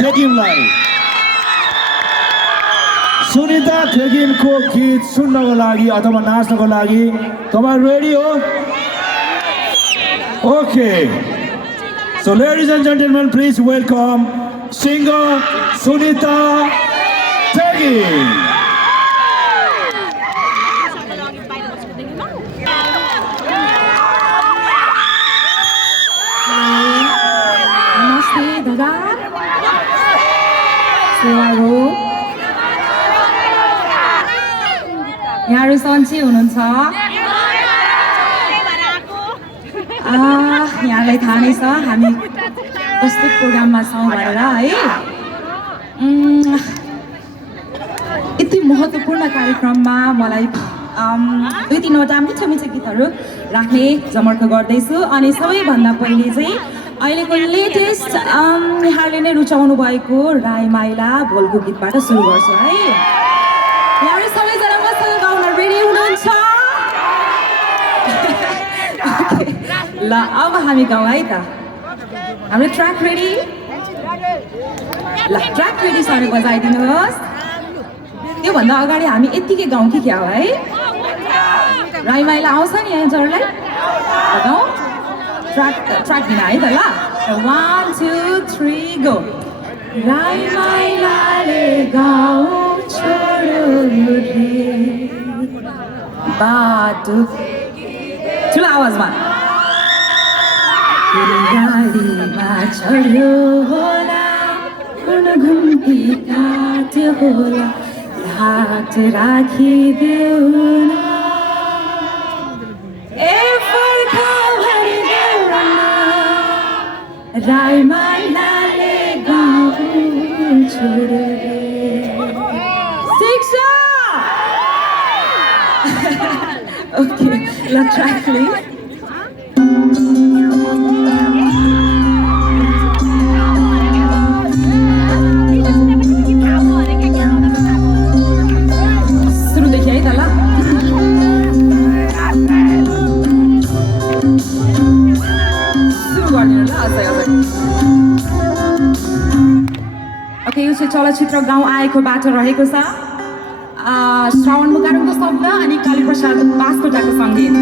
ठेकिमलाई सुनिता ठेकिमको गीत सुन्नको लागि अथवा नाच्नको लागि तपाईहरु रेडी हो? Okay. So ladies and gentlemen, please welcome singer Sunita Tekim. Namaste, Dada. Selalu. यहाँहरु सन्चै हुनुहुन्छ? यहाँलाई थाहा नै छ हामी कस्तो प्रोग्राममा छौँ भनेर है। यति महत्त्वपूर्ण कार्यक्रममा मलाई दुई तीनवटा मिठो मिठो गीतहरू राख्ने जमर्को गर्दैछु। अनि सबैभन्दा पहिले चाहिँ अहिलेको लेटेस्ट यहाँले नै रुचाउनु भएको राई माइला भोलको गीतबाट सुरु गर्छु है। यहाँहरु सबैजना मसँग गाउन रेडी हुनुहुन्छ? ल अब हामी गाउँ है त। हाम्रो ट्र्याक रेडी? ल ट्र्याक रेडी छ भने बजाइदिनुहोस्। त्योभन्दा अगाडि हामी यत्तिकै गाउँ कि क्या हो है? राई माइला आउँछ नि यहाँ जरुलाई? गाउँ? ट्र्याक दिन है त ल? 1 2 3 गो। राई माइलाले गाउँ छोड्यो रे बाटो। ठुलो आवाजमा। गाडीमा चढ्यो होला कुन घुम्ती काट्यो होला हात राखिदेऊ न ए फर्का भनिदेऊ न राई माइलाले गाउँ छोड्यो रे। शिक्षा ओके ल ट्र्याक प्लिज। ओके यो चाहिँ चलचित्र गाउँ आएको बाटो रहेको छ। श्रावण मुकारुङको शब्द अनि कालीप्रसाद बास्कोटाको सङ्गीत।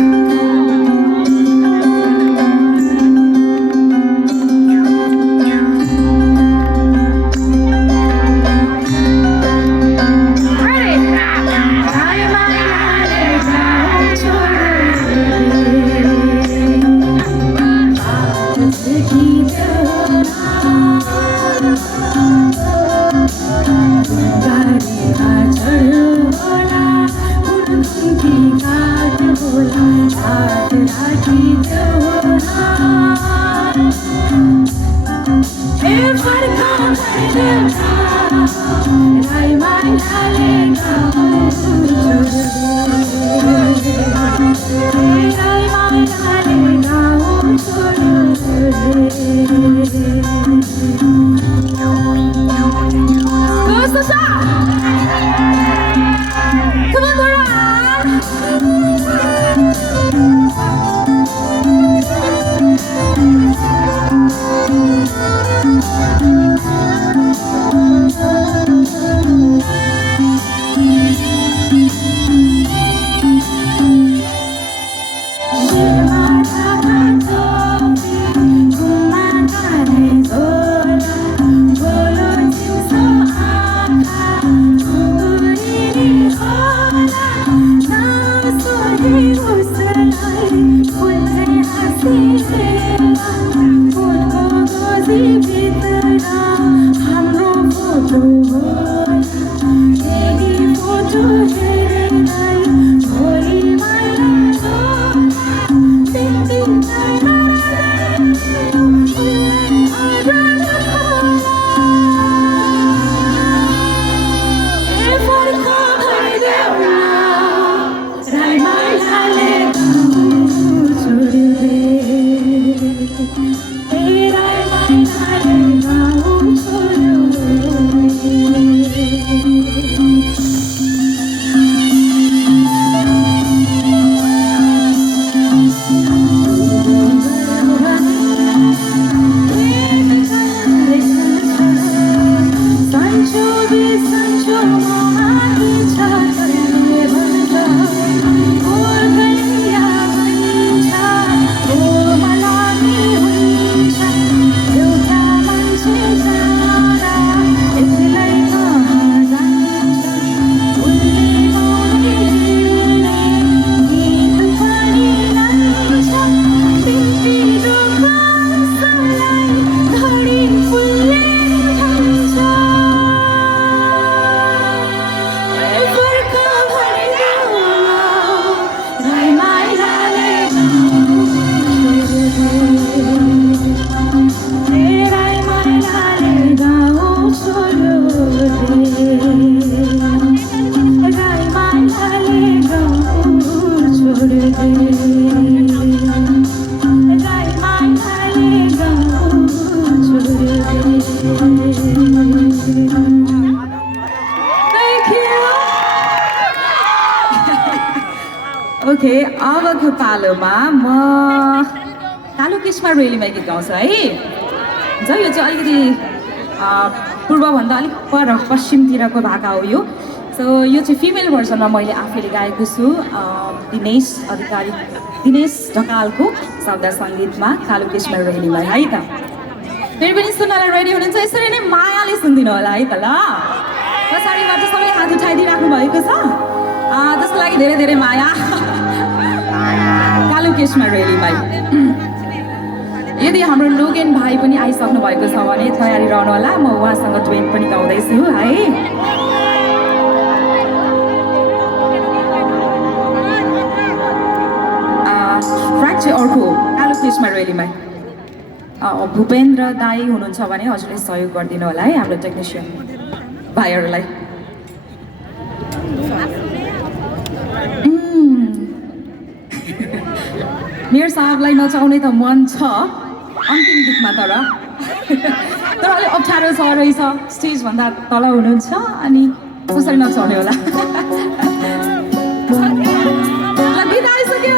बाटोमा म कालो केशमा रेलीमा गीत गाउँछु है हुन्छ यो चाहिँ अलिकति पूर्वभन्दा अलिक पश्चिमतिरको भाका हो यो सो यो चाहिँ फिमेल भर्सनमा मैले आफैले गाएको छु दिनेश ढकालको शब्द सङ्गीतमा कालो केशमा रेलीमा है त फेरि पनि सुन्नलाई रेडी हुनुहुन्छ यसरी नै मायाले सुनिदिनु होला है त ल पछाडिबाट सबैले हात उठाइदिइराख्नु भएको छ त्यसको लागि धेरै धेरै माया कालो केशमा रेलीमा यदि हाम्रो लोगेन भाइ पनि आइसक्नु भएको छ भने तयारी रहनु होला म उहाँसँग ट्वेन पनि गाउँदैछु है ट्र्याक चाहिँ अर्को कालो केशमा रेलीमा भूपेन्द्र दाई हुनुहुन्छ भने हजुरले सहयोग गरिदिनु होला है हाम्रो टेक्निसियन भाइहरूलाई मेयर साहबलाई नचाउने त मन छ अन्तिम गीतमा तर अलिक अप्ठ्यारो छ रहेछ स्टेजभन्दा तल हुनुहुन्छ अनि कसरी नचाउने होला गीत आइसक्यो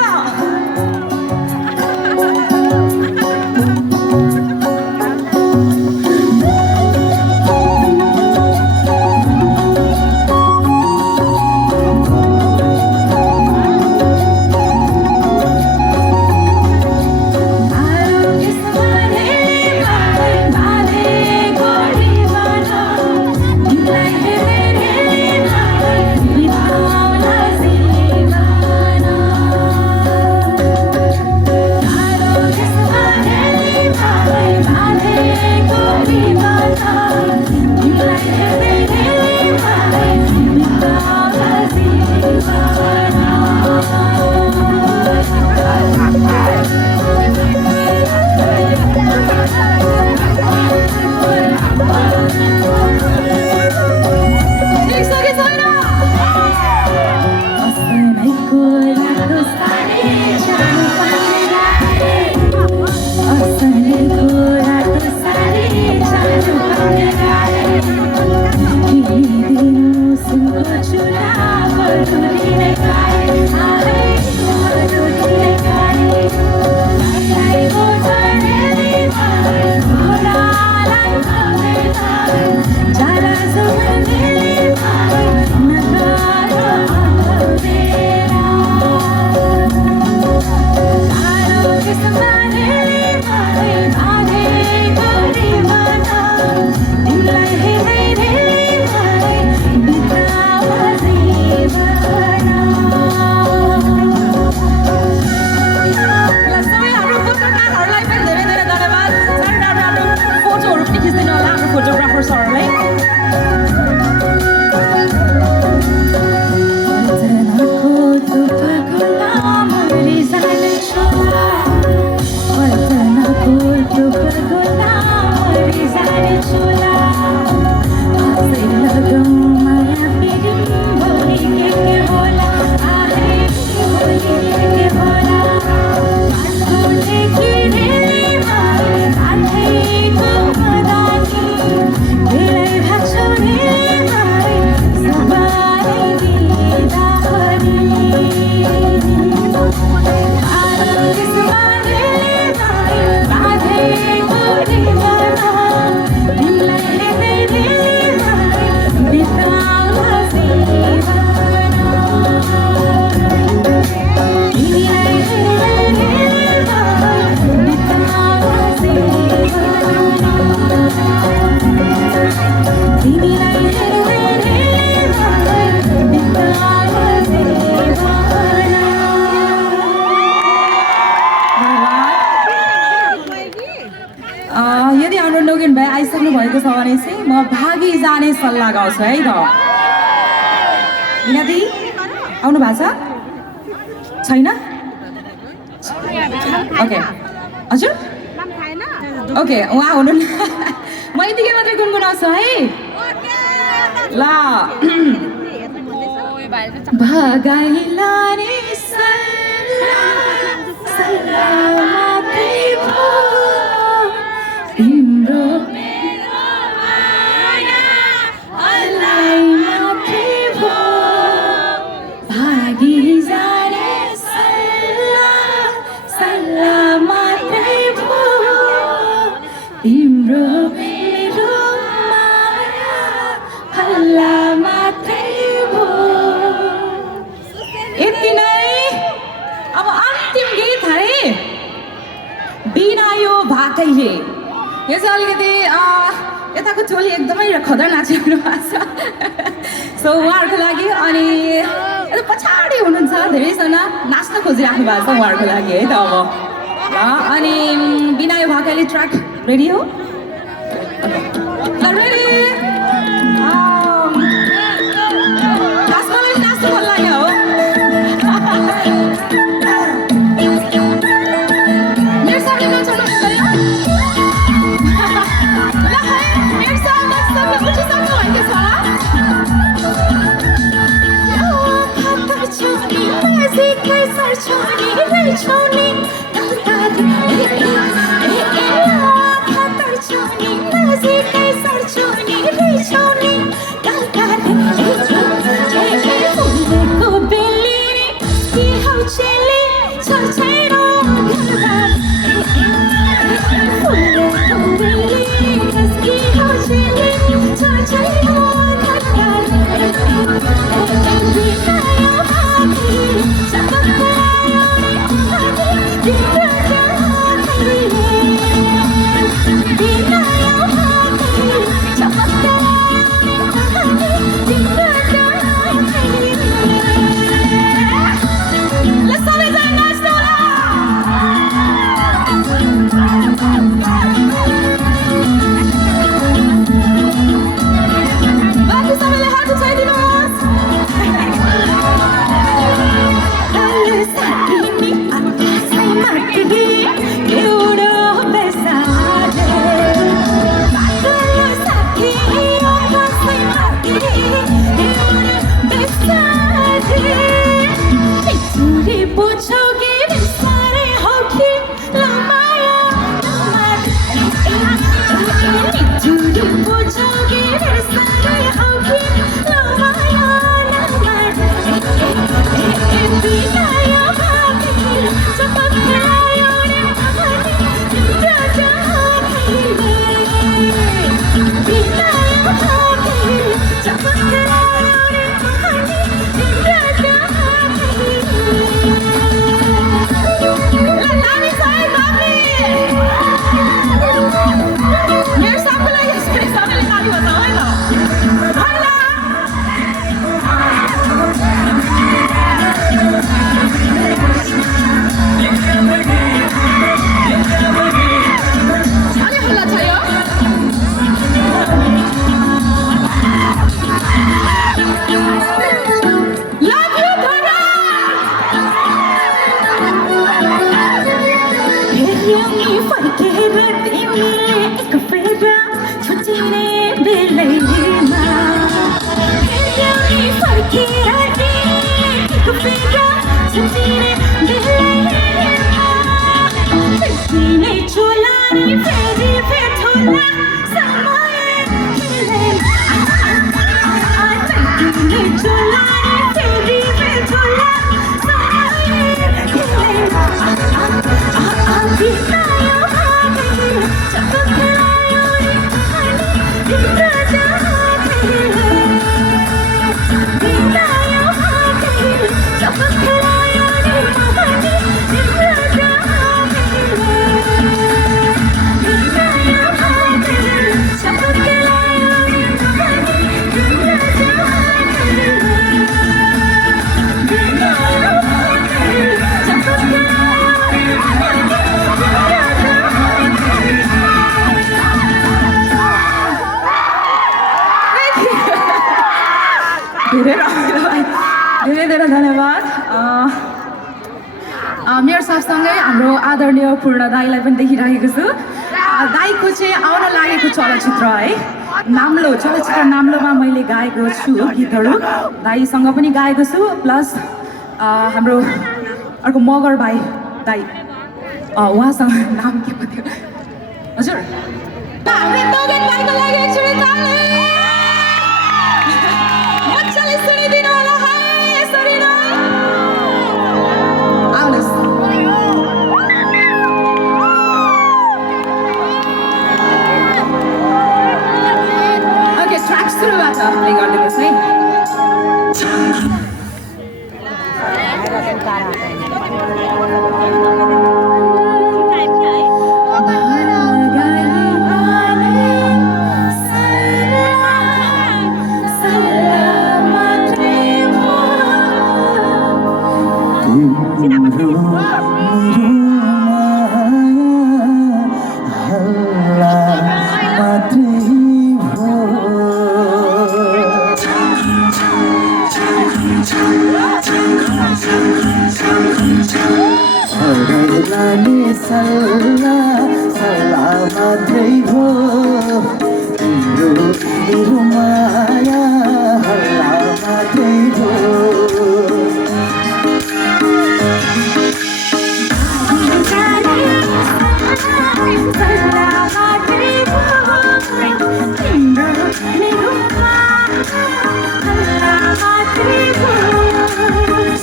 यदि हाम्रो लोगेन भाइ आइसक्नु भएको छ भने चाहिँ म भागी जाने सल्लाह गाउँछु है त यदि आउनु भएको छ छैन ओके हजुर ओके उहाँ हुनु म यतिकै मात्रै गुनगुनाउँछु है ल भागाइ लाने तिम्रो भागी जाने सल्लाह बिनायो भाकैले यो चाहिँ अलिकति यताको टोली एकदमै खतरनाक नाचिरहनु भएको छ सो उहाँहरूको लागि अनि यता पछाडि हुनुहुन्छ धेरैजना नाच्न खोजिराख्नु भएको छ उहाँहरूको लागि है त अब अनि बिनायो भाकैले ट्र्याक रेडी हो रेडी मलाई नाच्नु मन लाग्यो हो मेरो सामने नचाउनु हुँदैन ल है मेरो सामने उठिसक्नु भएको छ धेरै धन्यवाद मेरो साथसँगै हाम्रो आदरणीय पूर्ण दाईलाई पनि देखिरहेको छु दाईको चाहिँ आउन लागेको चलचित्र है नाम्लो चलचित्र नाम्लोमा मैले गाएको छु गीतहरू दाईसँग पनि गाएको छु प्लस हाम्रो अर्को मगर भाइ दाई उहाँसँग नाम के पो थियो हजुर सुरुवात गरिदिनुहोस् है सल्लाह सल्लाह मात्रै हो तिम्रो मेरो माया हल्ला मात्रै हो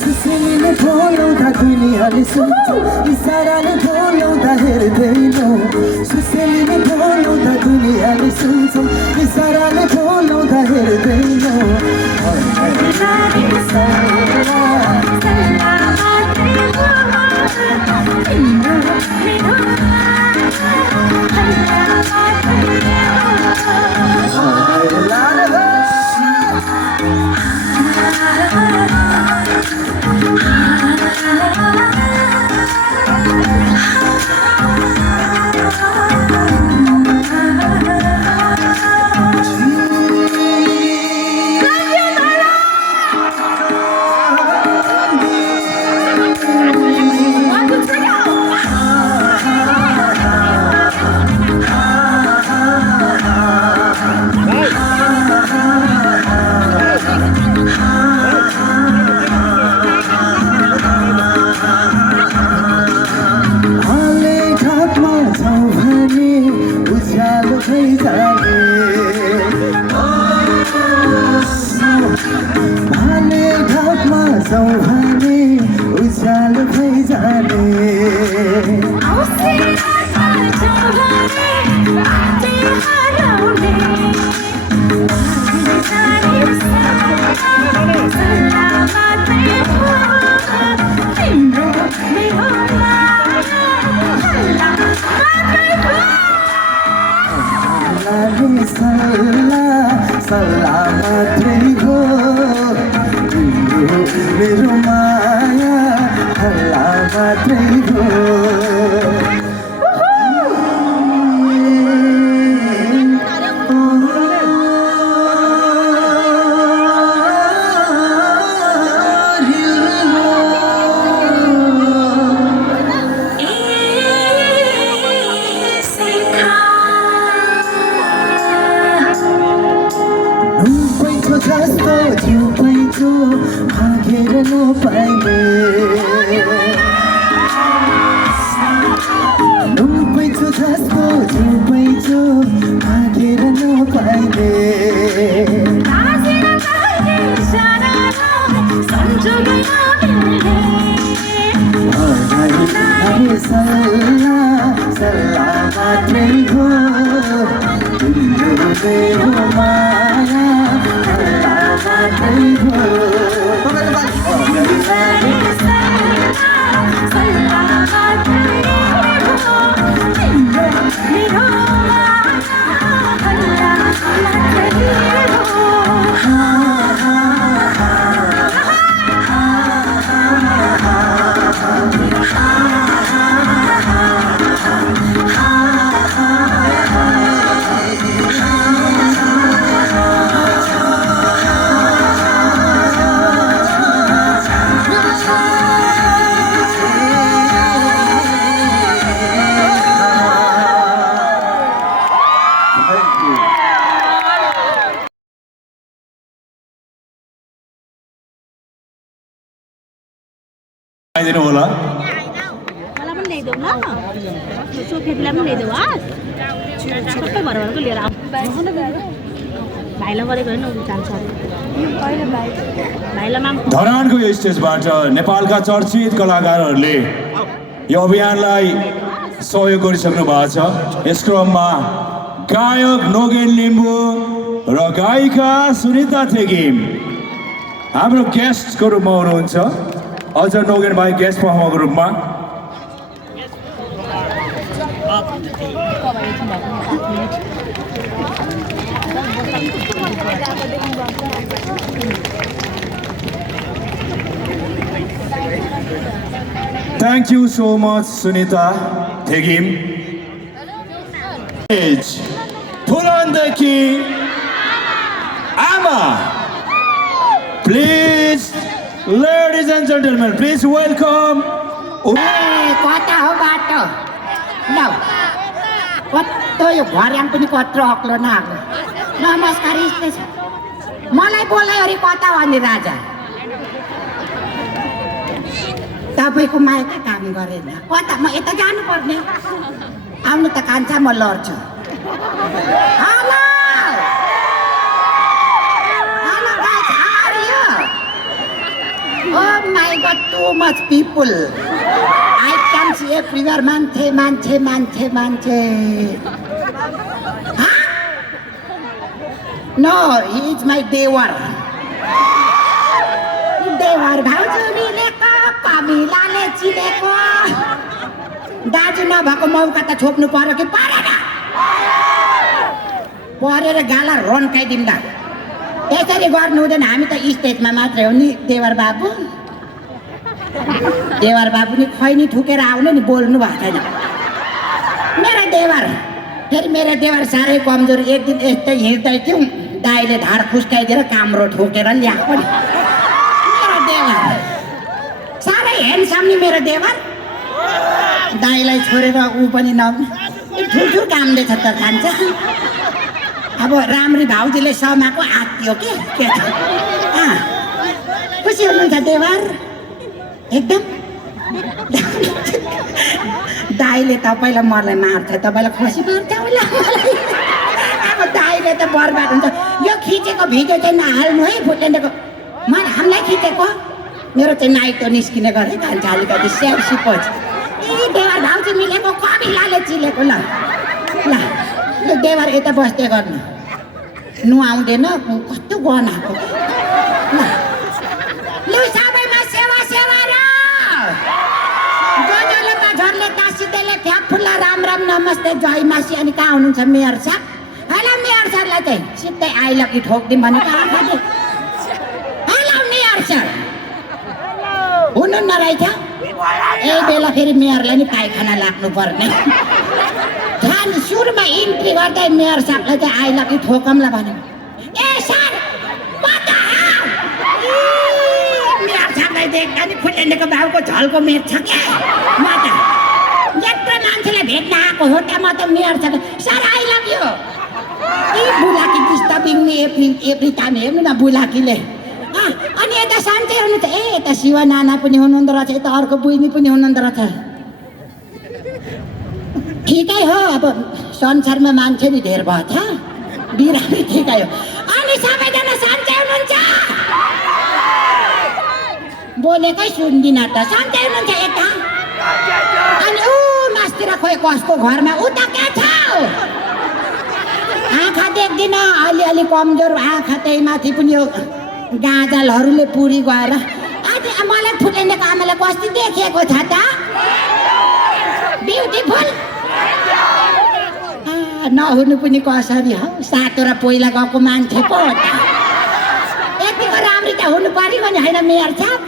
सुसेलीले बोलाउँदा दुनियाँले सुन्छ इसाराले बोलाउँदा हेर्दैनौ सुसेलीले बोलाउँदा दुनियाँले सुन्छ इसाराले बोलाउँदा हेर्दैनौ सल्लाह मात्रै हो तिम्रो मेरो माया हल्ला मात्रै हो जस्तो जिउ पैँचो भागेर नपाइने पैँचो जस्तो जिउ पैँचो भागेर नपाइने सल्लाह सल्लाह मात्रै हो तिम्रो मेरो माया दिनु होला मलाई पनि ल्याइदेऊ ल सोफेतलाई पनि ल्याइदेऊ सबै भरभरको लिएर आऊ भाइलाई गरेको होइन उ जान्छ भाइलाई माम धरानको यो स्टेजबाट नेपालका चर्चित कलाकारहरूले यो अभियानलाई सहयोग गरिसक्नु भएको छ यस क्रममा गायक नोगेन लिम्बू र गायिका सुनिता थेगिम हाम्रो गेस्टको रूपमा हुनुहुन्छ अझ नोगेन भाइ गेस्ट पर्फर्मरको रूपमा Thank you so much, Sunita Thegim. Purandaki Ama. Please, ladies and gentlemen, please welcome कता हो बाटो ल कस्तो यो घर्याङ पनि कत्रो अग्लो न आएको नमस्कार यस्तै छ मलाई बोलायो अरे कता हो नि राजा तपाईँको मायाका काम गरेन कता म यता जानुपर्ने आउनु त कान्छा म लड्छु hello hello guys how are you Oh my God, too much people. I can see everywhere. Manche. Huh? No, he is my देवर. देवर भाउजू मिलेको कमिलाले चिनेको दाजु नभएको मौका त छोप्नु पर्यो कि परेन परेर गाला रन्काइदिउँदा त्यसरी गर्नु हुँदैन हामी त स्टेजमा मात्रै हो नि देवर बाबु नि खैनी ठुकेर आउनु नि बोल्नु भएको छैन फेरि मेरो देवर साह्रै कमजोर एक दिन यस्तै हिँड्दै थियौँ दाइले ढाड खुस्काइदिएर काम्रो ठोकेर ल्याएको नि मेरो देवर साह्रै ह्यान्डसम नि मेरो देवर दाइलाई छोडेर ऊ पनि ठुल्ठुल कामले छ त खान्छ अब राम्री भाउजूले समाको आत्तियो के छ खुसी हुनुहुन्छ देवर एकदम दाइले तपाईँलाई मलाई मार्छ तपाईँलाई खुसी पार्छ होला अब दाइले त बर्बाद हुन्छ यो खिचेको भिडियो चाहिँ नहाल्नु है फुटेन्डेको मलाई हामीलाई खिचेको मेरो चाहिँ नाइटो निस्किने गरे खान्छ अलिकति सेप्सी पछि ए देवर भाउजू मिलेको कमिलाले चिलेको ल देवर यता बस्दै गर्नु नुहाउँदैन कस्तो गनाएको लु सबैमा सेवा र जजले त झरले तासिदेले फ्याफुल्ला राम नमस्ते जय मासी अनि कहाँ हुनुहुन्छ मेयर साहब हेलो मेयर सरलाई चाहिँ सिधै आई लभ यु ठोक्दिउँ भनेको हेलो मेयर सर हुनुहुन्न रहेछ यही बेला फेरि मेयरलाई नि पाइखाना लाग्नु पर्ने सुरुमा इन्ट्री गर्दै मेयर साहबलाई चाहिँ आई लभ यु ठोकमला भन्यो ए सर मेयर साहबलाई देख्दा नि फुटेन्डेको बाबुको झल्को मेर छ क्या म त यत्रो मान्छेलाई भेट्न आएको हो त म त मेयर साहब sir I love you A Bulaki disturbing नि एभ्री टाइम हेर्नु न बुलाकीले अनि यता सन्चै हुनु त ए यता शिव नाना पनि हुनुहुँदो रहेछ यता अर्को बुइनी पनि हुनुहुँदो रहेछ ठिकै हो अब संसारमा मान्छे नि धेर भयो छ बिरामी ठिकै हो अनि सबैजना सन्चै हुनुहुन्छ बोलेकै सुन्दिन त सन्चै हुनुहुन्छ यता अनि ऊ मास्तिर खोइ कसको घरमा उता के छ आँखा देख्दिन अलि कमजोर आँखा त्यही माथि पनि यो गाजलहरूले पुरी गएर आज मलाई फुटेन्डेको आमालाई कस्तो देखेको छ त ब्युटिफुल नहुनु पनि कसरी हो सातो र पहिला गएको मान्छे पो हो त यतिको राम्री त हुनु पर्यो भने होइन मेयर साहब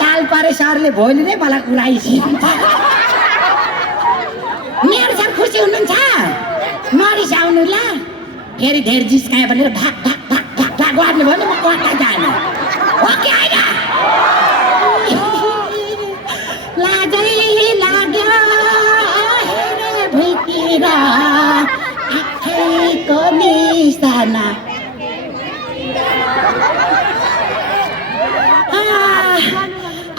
ताल परे सरले भोलि नै मलाई उडाइसिन्छ मेयर साहब खुसी हुनुहुन्छ मरिसाउनु ल फेरि धेर जिस्कायो भनेर भाग गर्नु भने म कता जानु हो कि होइन लाजै लाग्यो भुइँतिर आँखैको निशाना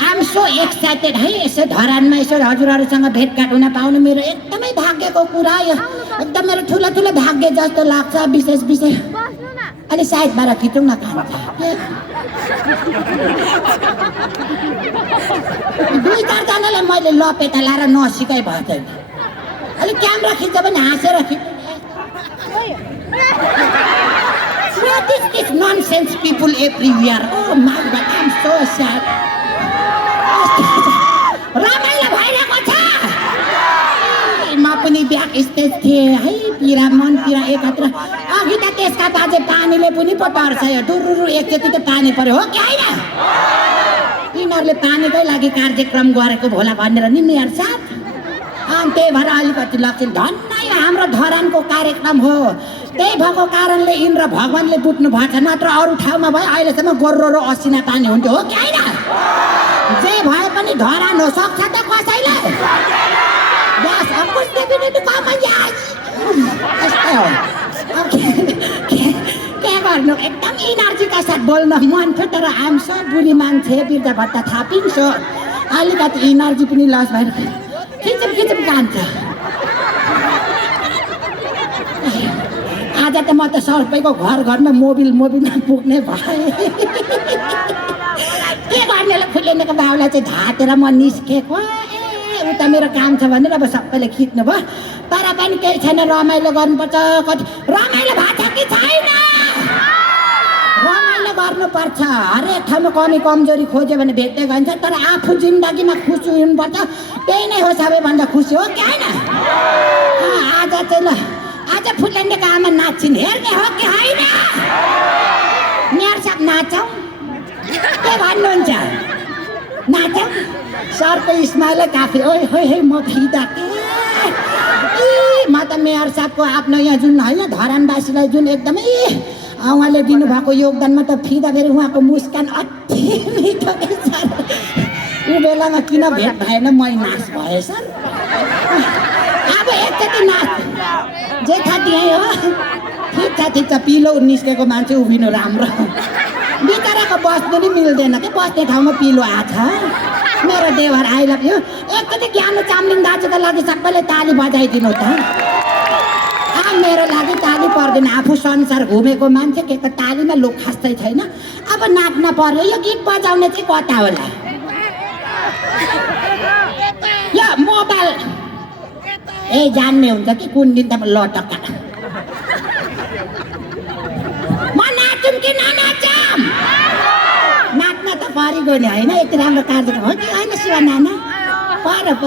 आम सो एक्साइटेड है यसो धरानमा यसो हजुरहरूसँग भेटघाट हुन पाउनु मेरो एकदमै भाग्यको कुरा यो एकदम मेरो ठुलो भाग्य जस्तो लाग्छ विशेष अनि साइडबाट खिचौँ न खान्छ 2-4 जनालाई मैले लपेटा लाएर नसिकाइ भयो छैन अलि क्यामेरा खिच्छ भने हाँसेर खिच्छ What is this nonsense people everywhere? Oh my God, I'm so sad. रमाइलो भइरहेको छ म पनि ब्याक स्टेज थिएँ है पिरा मनतिर एकातिर अघि त त्यसका बाजे पानीले पनि पो पर्छ यो डुरुरु एकचोटि त पानी पर्यो हो कि होइन यिनीहरूले पानीकै लागि कार्यक्रम गरेको होला भनेर नि मेयर साहब अनि त्यही भएर अलिकति लक्षण धन्नै हाम्रो धरानको कार्यक्रम हो त्यही भएको कारणले इन्द्र भगवानले बुझ्नु भएको छ नत्र अरू ठाउँमा भए अहिलेसम्म गोर्रो र असिना पानी हुन्थ्यो हो कि होइन जे भए पनि धरान हो सक्छ त कसैले बस अब कुछ पनि काम यस्तै हो अब के गर्नु एकदम इनर्जीका साथ बोल्न मन थियो तर आम सो बुढी मान्छे बिर्दा भत्ता थापिन्छ अलिकति इनर्जी पनि लस भएर खिचम कान्छ आज त म त सबैको घरमा मोबिलमा पुग्ने भए के गर्नेलाई फुलेनेको बाउलाई चाहिँ ढाँटेर म निस्केको उता मेरो काम छ भनेर अब सबैले खिच्नु भयो तर पनि केही छैन रमाइलो गर्नुपर्छ कति रमाइलो भएको छ कि छैन रमाइलो गर्नुपर्छ हरेक ठाउँमा कमी कमजोरी खोज्यो भने भेट्दै गइन्छ तर आफू जिन्दगीमा खुसी हुनुपर्छ त्यही नै हो सबैभन्दा खुसी हो कि होइन आज चाहिँ ल आज फुलेन्डेको आमा नाच्छिन् हेर्ने हो कि होइन मेरो सब नाचौँ के भन्नुहुन्छ नाचौँ सरको स्माइल काफी ओइ म फिदा के म त मेयर साहबको आफ्नो यहाँ जुन होइन धरानवासीलाई जुन एकदमै उहाँले दिनुभएको योगदानमा त फिदा फेरि उहाँको मुस्कान अति मिठो के सर ऊ बेलामा किन भेट भएन मै नाच भएँ सर अब एकचोटि नाच जे खाति हो ठिक छ पिलो निस्केको मान्छे उभिनु राम्रो बिचराको बस्नु नि मिल्दैन कि बस्ने ठाउँमा पिलो आछ मेरो देवर आई लभ यु एकचोटि ज्ञानु चामलिङ दाजुको लागि सबैले ताली बजाइदिनु त मेरो लागि ताली पर्दैन आफू संसार घुमेको मान्छे के त तालीमा लोक खास्तै छैन अब नाच्न पर्यो यो गीत बजाउने चाहिँ कता होला यो मोबाइल जान्ने हुन्छ कि कुन दिन त लटक्का म नाचौँ कि ननाचौँ नाच्न त परिगयो नि होइन यति राम्रो कार्यक्रम हो कि होइन शिव नाना पर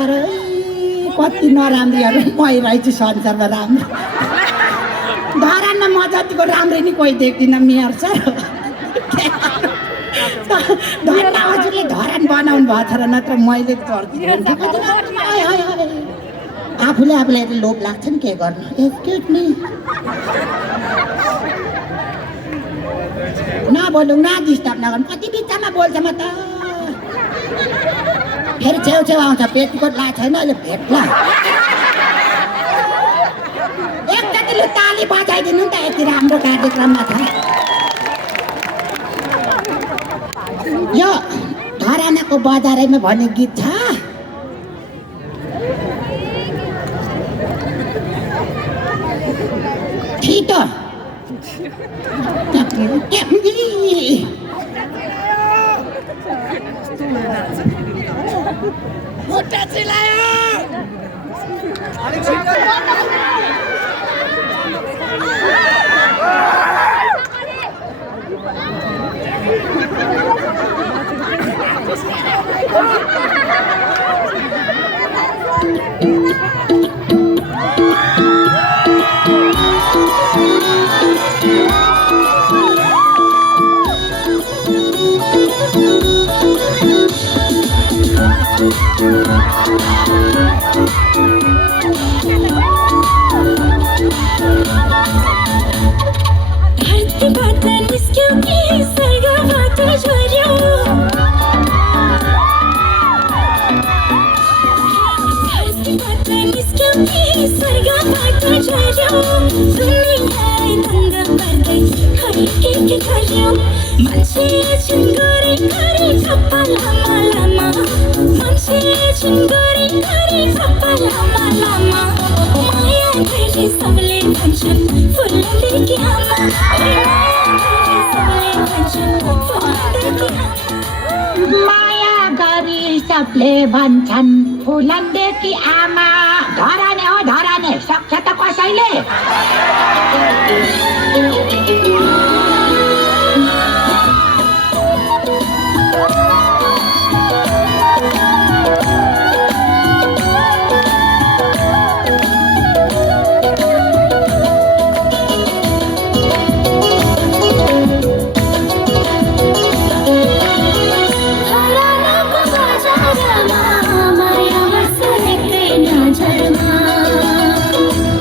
कति नराम्रीहरू मै रहेछु संसारमा राम्रो धरानमा म जतिको राम्रो नि कोही देख्दिनँ मेयर सर धरान हजुरले धरान बनाउनु भएको छ र नत्र मैले आफूले आफूलाई यति लोभ लाग्छ नि के गर्नु एक्सक्युज मी नबोलौँ न डिस्टर्ब नगर्नु कति बिचमा बोल्छ म त फेरि छेउ आउँछ पेटीकोट ला छैन अहिले भेट्ला एकचोटिले ताली बजाइदिनु नि त यति राम्रो कार्यक्रममा छ यो धरानाको बजारैमा भन्ने गीत छ छिटो खुट्टा चिलायो धरतीबाट निस्क्यौ कि स्वर्गबाट झर्यौ धरतीबाट निस्क्यौ कि स्वर्गबाट झर्यौ दुनियाँलाई दङ्ग पर्दै खै के गर्यौ मान्छे छिन् गरे थप्पा लामा मान्छे छिन् गरे थप्पा लामा माया गरे सबले भन्छन् फुलन्डेकी आमा माया गरी सबले भन्छन् फुलन्डेकी आमा धराने हो धराने सक्छ त कसैले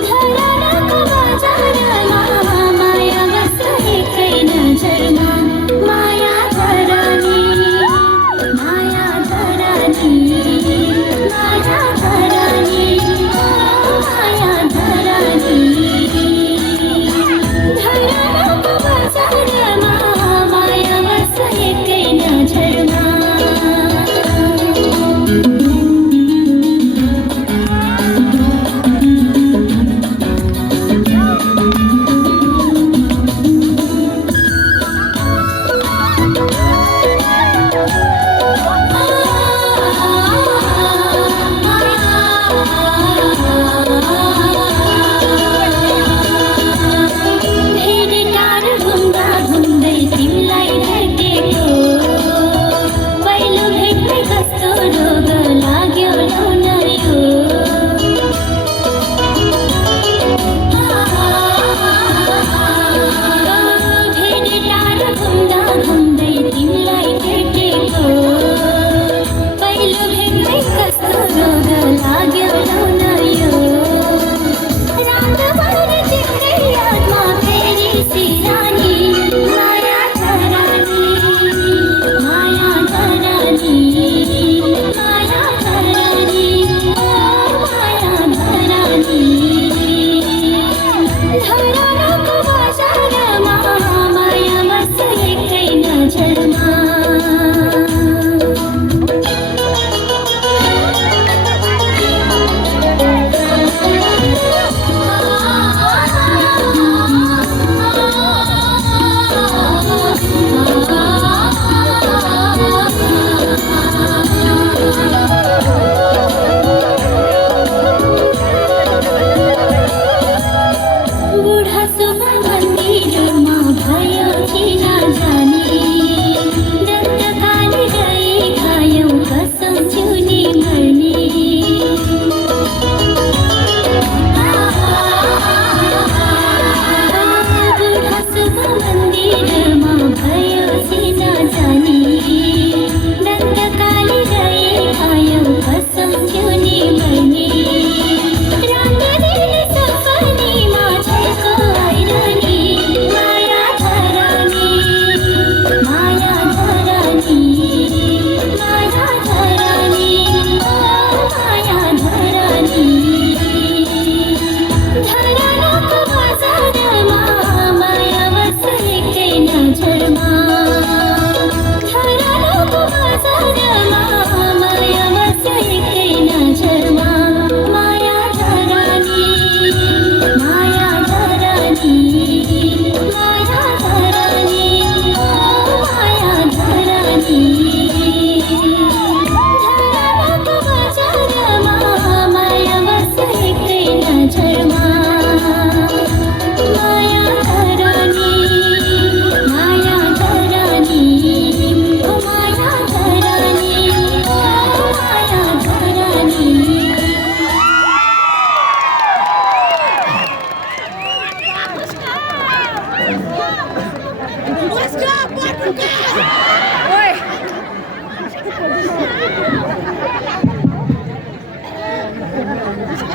धरानाको बजारमा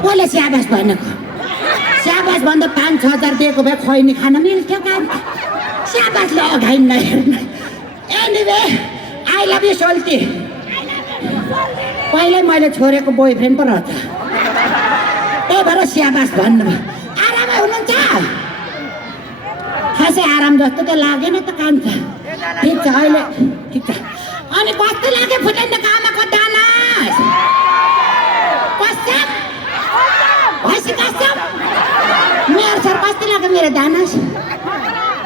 कसले स्याबास भनेको स्याबास भन्दा 5-6 हजार दिएको भए खैनी खान मिल्थ्यो काम स्याबास लगाइन हेर्नु एनिवे आई लभ यु सोल्टी पहिल्यै मैले छोरेको बोयफ्रेन्ड पो रहेछ त्यही भएर स्याबास भन्नुभयो आरामै हुनुहुन्छ खासै आराम जस्तो त लागेन त कान्छ ठिक छ अहिले ठिक छ अनि कस्तो लाग्यो फुटेन्डको आमाको दाना कसम भैँसी कसम मेरो सर कस्तो लाग्यो मेरो दाना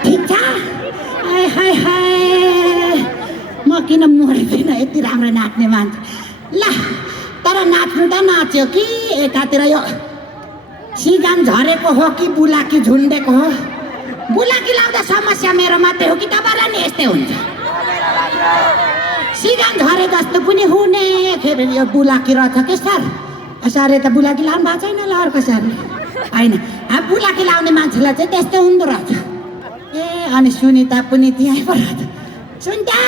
ठिक छ हाय हाय हाय म किन मर्दिनँ यति राम्रो नाच्ने मान्छे ल तर नाच्नु त नाच्यो कि एकातिर यो सिगान झरेको हो कि बुलाकी झुन्डेको हो बुलाकी लाउँदा समस्या मेरो मात्रै हो कि तपाईँलाई नि यस्तै हुन्छ सिगान झरे जस्तो पनि हुने फेरि यो बुलाकी रहेछ के सर सरले त बुलाकी लाउनु भएको छैन ल अर्को सरले होइन अब बुलाकी लाउने मान्छेलाई चाहिँ त्यस्तै हुँदो रहेछ ए अनि सुनिता पनि त्यहीँ पो रहेछ सुन्ता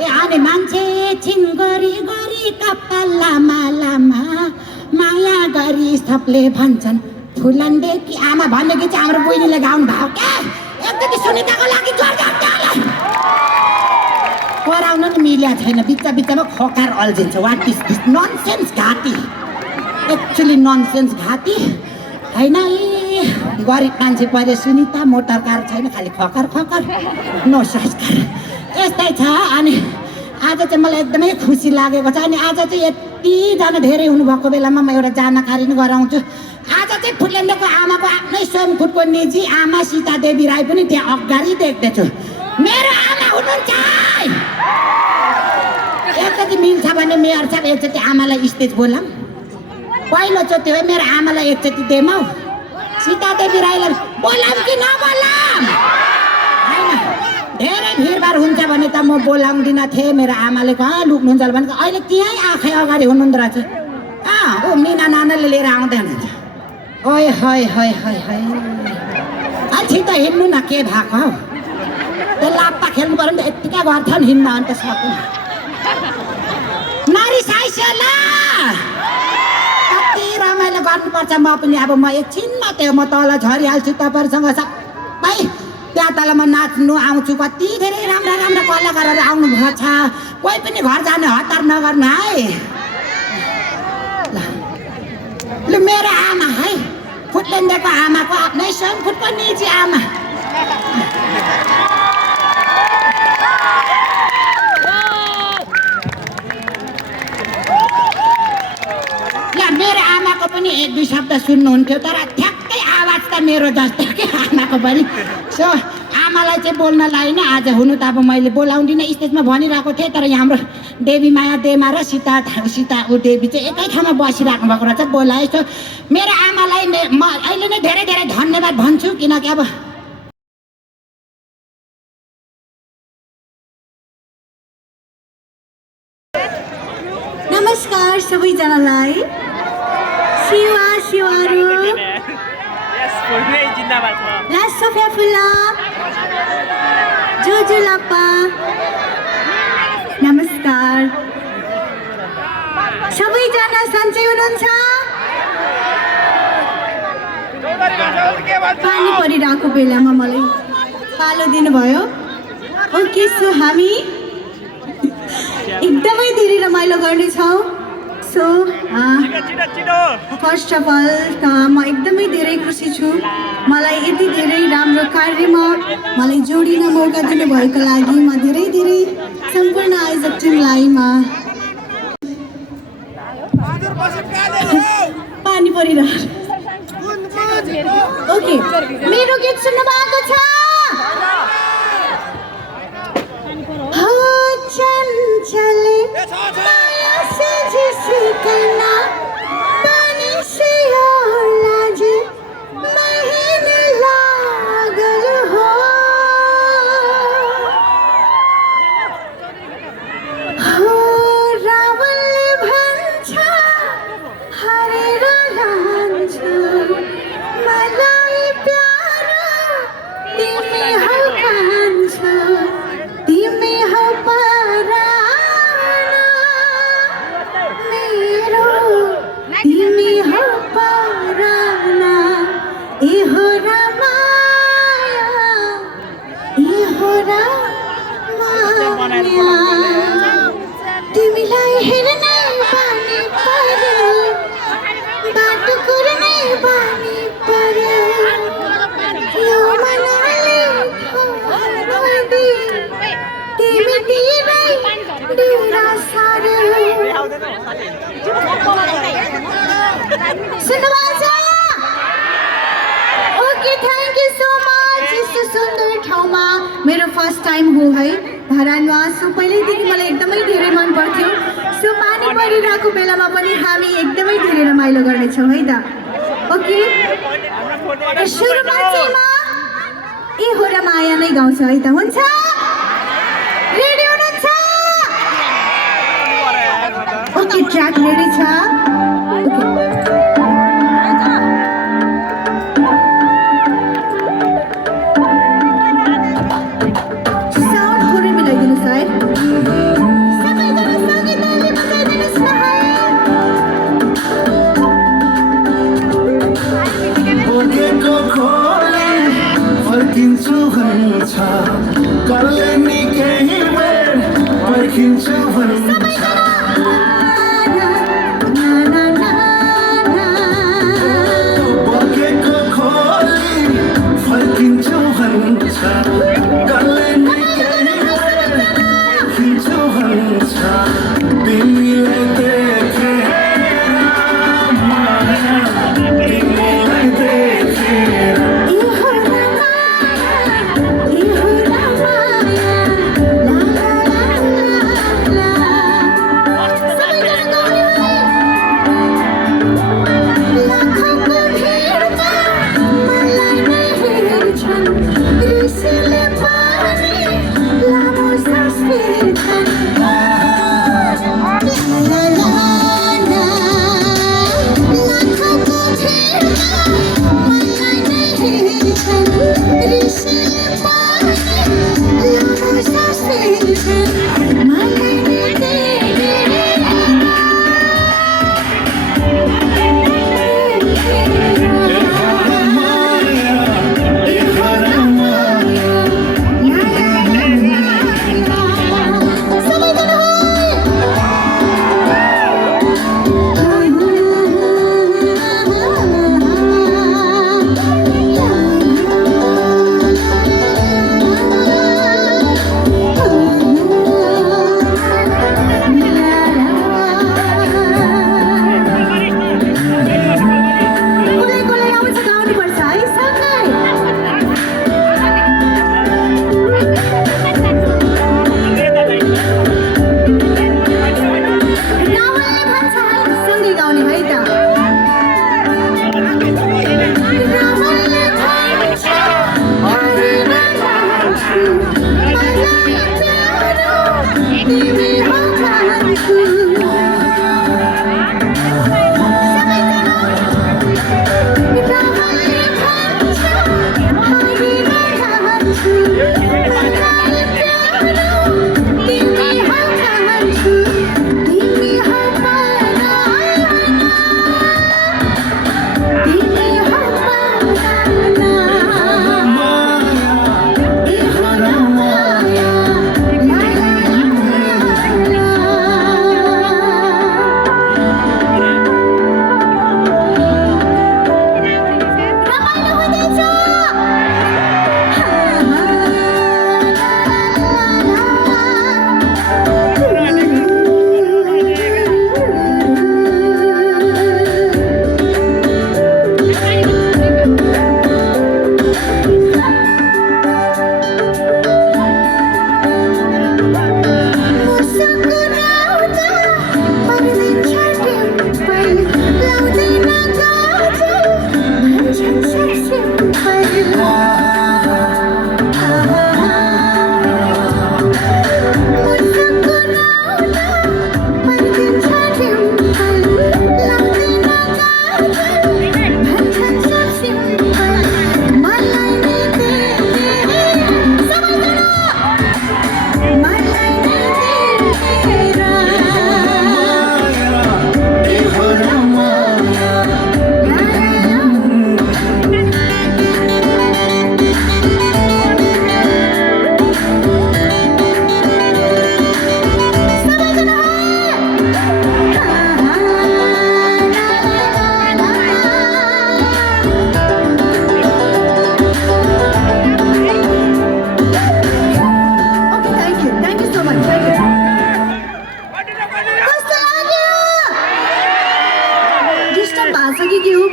ए अनि मान्छे छिन गरी गरी कपाल लामा लामा माया गरी सबले भन्छन् फुलन्दे कि आमा भन्ने कि चाहिँ हाम्रो बहिनीले गाउनु भयो क्या एकचोटि सुनिताको लागि जोड कराउन नि मिल्या छैन बिच्चा बिच्चामा खकार अल्झिन्छ वाट इज दिस ननसेन्स घाँटी एक्चुली ननसेन्स घाँटी होइन गरिब मान्छे पऱ्यो सुनिता मोटर कार छैन खालि खकर खकर नो संस्कार यस्तै छ अनि आज चाहिँ मलाई एकदमै खुसी लागेको छ अनि आज चाहिँ यतिजना धेरै हुनुभएको बेलामा म एउटा जानकारी नै गराउँछु आज चाहिँ फुलेन्डेको आमाको आफ्नै स्वयं खुदको निजी आमा सीता देवी राई पनि त्यहाँ अगाडि देख्दैछु मेरो आमा हुनुहुन्छ एकचोटि मिल्छ भने मेयर साहब एकचोटि आमालाई स्टेज बोलाम पहिलोचोटि हो मेरो आमालाई एकचोटि देमौ सीता देवी राईलाई बोलाम कि नबोलाम होइन धेरै भिडभाड हुन्छ भने त म बोलाउँदिनँ थिएँ मेरो आमाले कहाँ लुक्नुहुन्छ भने अहिले त्यहीँ आँखै अगाडि हुनुहुँदो रहेछ ऊ मिना नानाले लिएर आउँदैन ओइ है है है है छिटो त हिँड्नु न के भएको हौ त्यो लाप्पा खेल्नु पऱ्यो नि त यत्तिकै गर्छन् हिँड्न अन्त सक्नु नरिसाइसला कति रमाइलो गर्नुपर्छ म पनि अब म एकछिनमा त्यो म तल झरिहाल्छु तपाईँहरूसँग सबै त्यहाँ तल म नाच्नु आउँछु कति धेरै राम्रा राम्रा कलाकारहरू आउनु भएको छ कोही पनि घर जाने हतार नगर्नु है ल मेरो आमा है फुटलेन्डेको आमाको आफ्नै स्वयं फुटको निजी आमा मेरो आमाको पनि 1-2 शब्द सुन्नुहुन्थ्यो तर ठ्याक्कै आवाज त मेरो जस्तो के आमाको पनि सो आमालाई चाहिँ बोल्न लाइन आज हुनु त अब मैले बोलाउँदिनँ स्टेजमा भनिरहेको थिएँ तर हाम्रो देवी माया देमा र सीता ऊ देवी चाहिँ एकै ठाउँमा बसिराख्नु भएको रहेछ बोलाए सो मेरो आमालाई म अहिले नै धेरै धेरै धन्यवाद भन्छु किनकि अब नमस्कार सबैजनालाई शिवा शिवारू ला सोफिया फुल्ला जोजो लाप्पा नमस्कार सबैजना सन्चै हुनुहुन्छ पानी परिरहेको बेलामा मलाई पालो दिनुभयो ओके सो हामी एकदमै धेरै रमाइलो गर्नेछौँ सो फर्स्ट अफ अल त म एकदमै धेरै खुसी छु मलाई यति धेरै राम्रो कार्यमा मलाई जोडिन मौका दिनुभएको लागि म धेरै धेरै सम्पूर्ण आयोजक टिमलाई पानी परिरहेको ओके मेरो गीत सुन्नु भएको छ चंचल माया से जिसकना पानी से और लाज महीने लागल हो रावल भंछा हरे लांछ मलाई प्यारा तिमी हो कांछ तिमी हो पराना मेरो तिमी हो ए हो र माया ए हो र माया तिमीलाई हेर्ने बानी पर्यो बाटो कुर्ने बानी पर्यो यो मनले ठोर्दी तिमी तिरै डुरा सार्यो सुन्नुभएको छ okay thank you so much यस्तो सुन्दर ठाउँमा मेरो फर्स्ट टाइम हो है धरानमा सो पहिल्यैदेखि मलाई एकदमै धेरै मन पर्थ्यो सो पानी परिरहेको बेलामा पनि हामी एकदमै धेरै रमाइलो गर्नेछौँ है त ओके सुरुमा चाहिँ म ए हो र माया नै गाउँछु है त हुन्छ रेडी हुनुहुन्छ ओके ट्र्याक रेडी छ साउन्ड थोरै मिलाइदिनुहोस् है सबैजना सँगै ताली बजाइदिनुहोस् न बोकेको खोले फर्किन्छु भन्छ कसले नि केही बेर पर्खिन्छु भन्छ बोकेको खोले फर्किन्छु भन्छ कसले नि केही बेर पर्खिन्छु भन्छ तिमीलाई देखेर माया तिमीलाई देखेर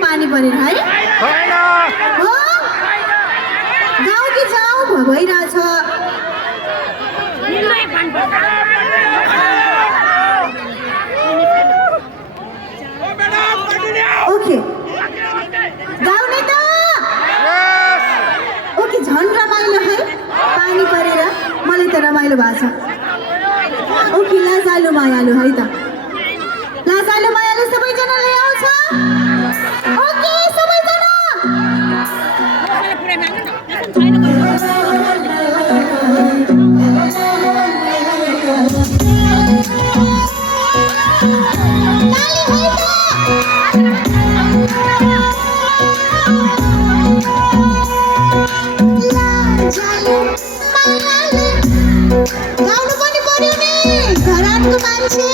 पानी परेर है हो गाउँ कि जाउँ भइरहेछ ओके गाउने त ओके झन् रमाइलो है पानी परेर मलाई त रमाइलो भएको छ ओके लाजालु मायालु है त लाजालु मायालु सबैजनाले आउँछ ओके सबैजना गाउनु पनि पर्यो नि घरातको मान्छे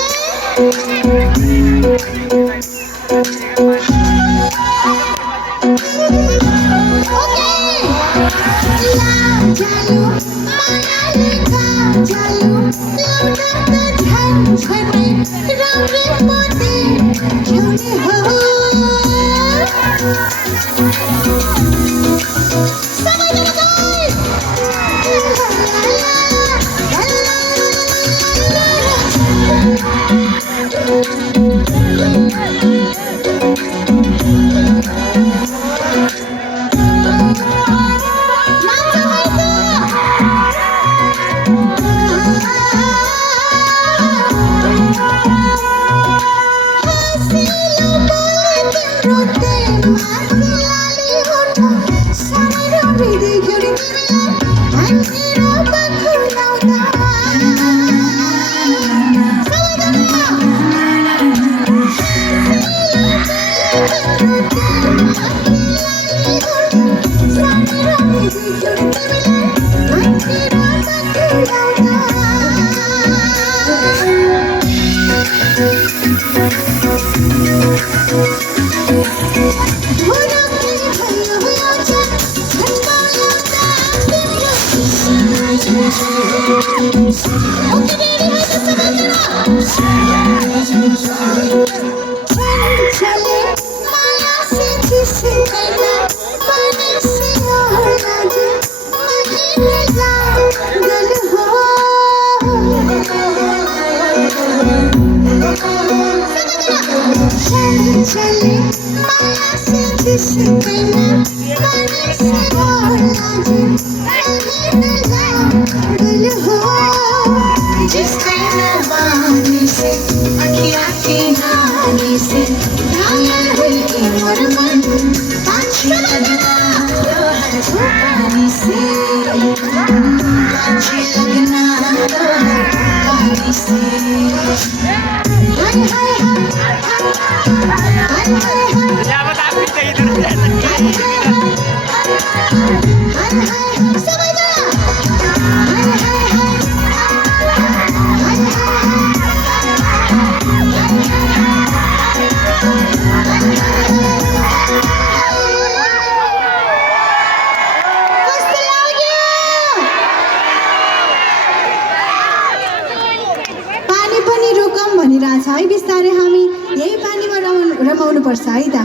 पर्छ है त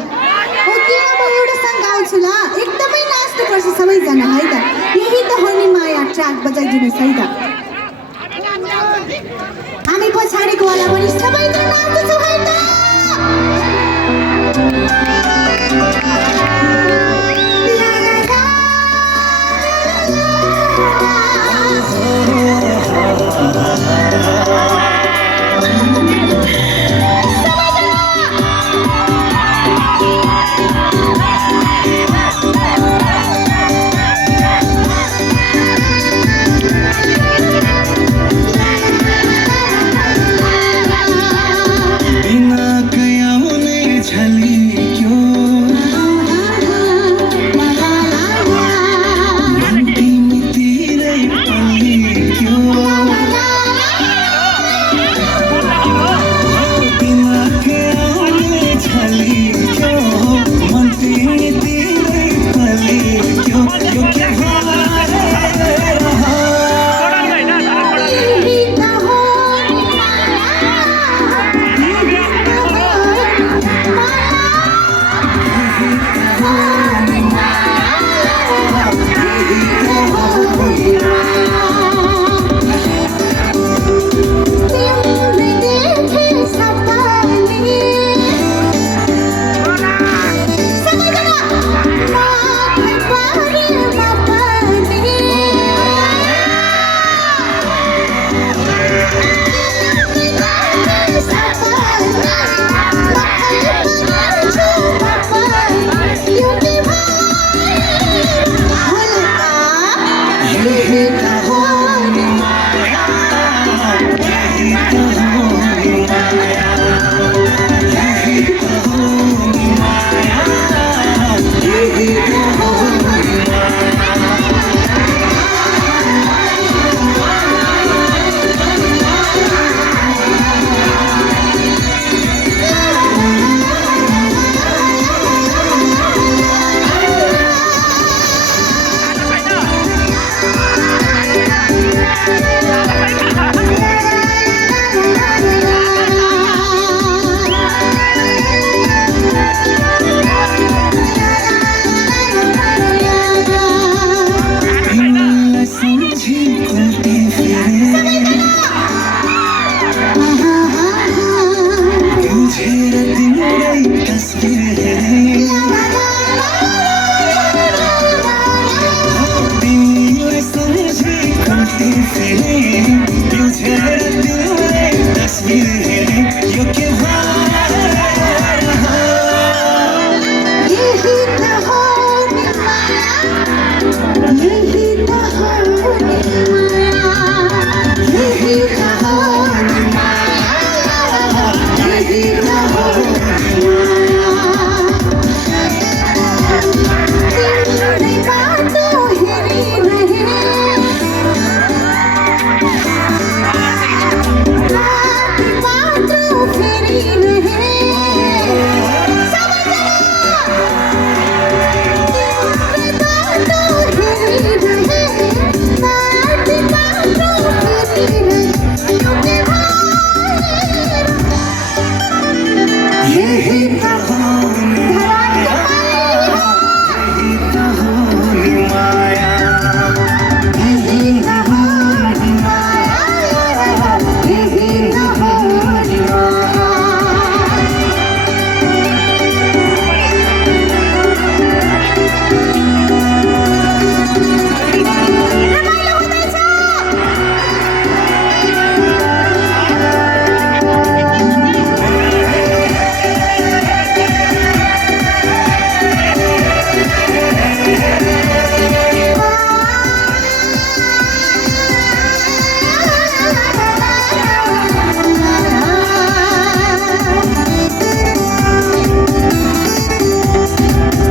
ओके अब एउटा सङ्ग गाउँछु ल एकदमै नाच्नुपर्छ सबैजना है त यही त हो नि माया ट्र्याक बजाइदिनुहोस् है त हामी पछाडिको वाला पनि सबैजना नाच्छौँ है त यही कहानी माया, यही कहानी माया, यही कहानी तिम्रै बाटो हेरिरहे राति बाटो फेरिरहे यही कहानी यही कहानी माया, यही कहानी माया, यही कहानी माया।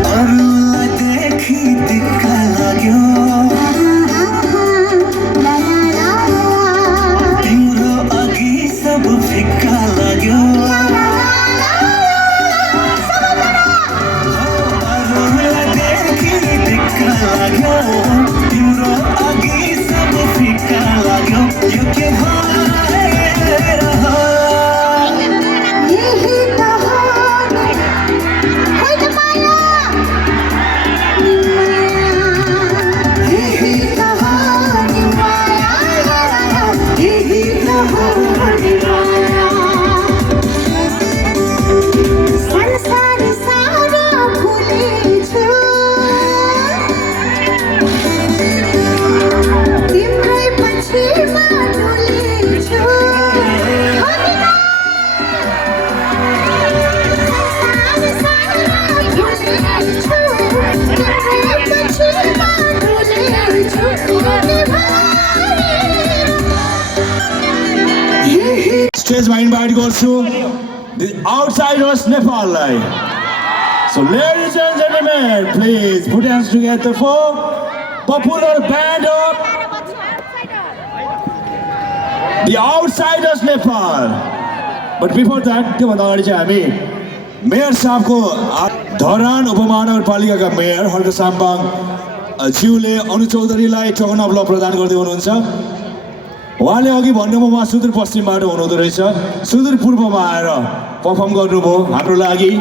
अरूलाई देखी दिक्क लाग्यो, तिम्रो अघि सब फिक्का लाग्यो। अरूलाई देखी दिक्क लाग्यो, तिम्रो अघि सब फिक्का लाग्यो। यो के भएर हो? यही कहानी होइन माया यही कहानी माया, यही कहानी माया। संसार सारा भुलेछु तिम्रै पछिमा डुलेछु संसार सारा भुलेछु तिम्रै पछिमा डुलेछु यही स्टेजमा इन्भाइट गर्छु द आउटसाइडर्स नेपाललाई। So ladies and gentlemen, please put your hands together for popular band of the Outsiders Nepal. But before that, त्योभन्दा अगाडि चाहिँ हामी मेयर साहबको धरान उपमहानगरपालिकाका मेयर हर्क साम्पाङ ज्यूले अनु चौधरीलाई टोकन अफ लभ प्रदान गर्दै हुनुहुन्छ। उहाँले अघि भन्नुभयो उहाँ सुदूरपश्चिमबाट हुनुहुँदो रहेछ, सुदूरपूर्वमा आएर पर्फर्म गर्नुभयो हाम्रो लागि।